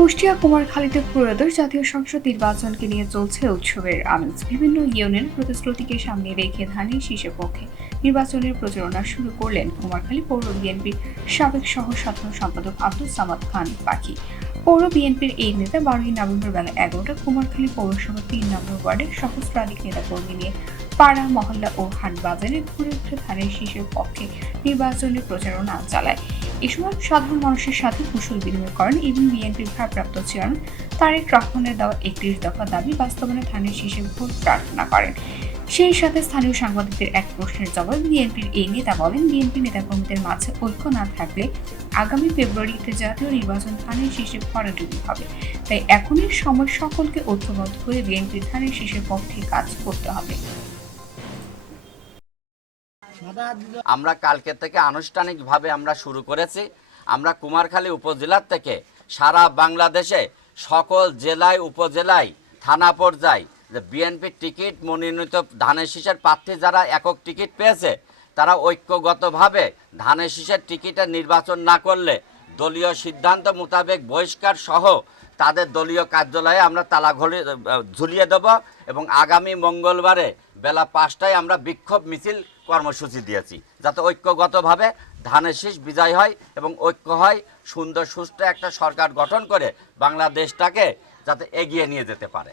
কুষ্টিয়া কুমারখালীতে ত্রয়োদশ জাতীয় সংসদ নির্বাচনকে নিয়ে চলছে উৎসবের আমেজ। বিভিন্ন ইউনিয়ন প্রতিশ্রুতিকে সামনে রেখে ধানের শীর্ষের পক্ষে নির্বাচনের প্রচারণা শুরু করলেন কুমারখালী পৌর বিএনপির সাবেক সহ সাধারণ সম্পাদক আব্দুল সামাদ খান পাখি। পৌর বিএনপির এই নেতা বারোই নভেম্বর বেলা এগারোটা কুমারখালী পৌরসভা তিন নম্বর ওয়ার্ডের সহস্রাধিক নেতাকর্মী নিয়ে পাড়া, মহল্লা ও হাট বাজারে ঘুরে ঘুরে ধানের শীর্ষের পক্ষে নির্বাচনের প্রচারণা চালায়। এ সময় সাধারণ মানুষের সাথে কুশল বিনিময় করেন এবং বিএনপির ভারপ্রাপ্ত চেয়ারম্যান তারেক রহমানের দেওয়া একত্রিশ দফা দাবি শীর্ষে ভোট প্রার্থনা করেন। সেই সাথে স্থানীয় সাংবাদিকদের এক প্রশ্নের জবাব বিএনপির এই নেতা বলেন, বিএনপি নেতাকর্মীদের মাঝে ঐক্য না থাকলে আগামী ফেব্রুয়ারিতে জাতীয় নির্বাচন ধানের শীর্ষে ভরাডুবি হবে। তাই এখনই সময় সকলকে ঐক্যবদ্ধ হয়ে বিএনপির ধানের শীর্ষের পক্ষে কাজ করতে হবে। আমরা কালকে থেকে আনুষ্ঠানিকভাবে আমরা শুরু করেছি। আমরা কুমারখালী উপজেলার থেকে সারা বাংলাদেশে সকল জেলায়, উপজেলায়, থানা পর্যায়ে যে বিএনপির টিকিট মনোনীত ধানের শীষের প্রার্থী যারা একক টিকিট পেয়েছে, তারা ঐক্যগতভাবে ধানের শীষের টিকিটের নির্বাচন না করলে দলীয় সিদ্ধান্ত মোতাবেক বহিষ্কার সহ তাদের দলীয় কার্যালয়ে আমরা তালা ঘড়ি ঝুলিয়ে দেব এবং আগামী মঙ্গলবারে বেলা পাঁচটায় আমরা বিক্ষোভ মিছিল কর্মসূচি দিয়েছি, যাতে ঐক্যগতভাবে ধানের শীষ বিজয় হয় এবং ঐক্য হয়, সুন্দর সুস্থ একটা সরকার গঠন করে বাংলাদেশটাকে যাতে এগিয়ে নিয়ে যেতে পারে।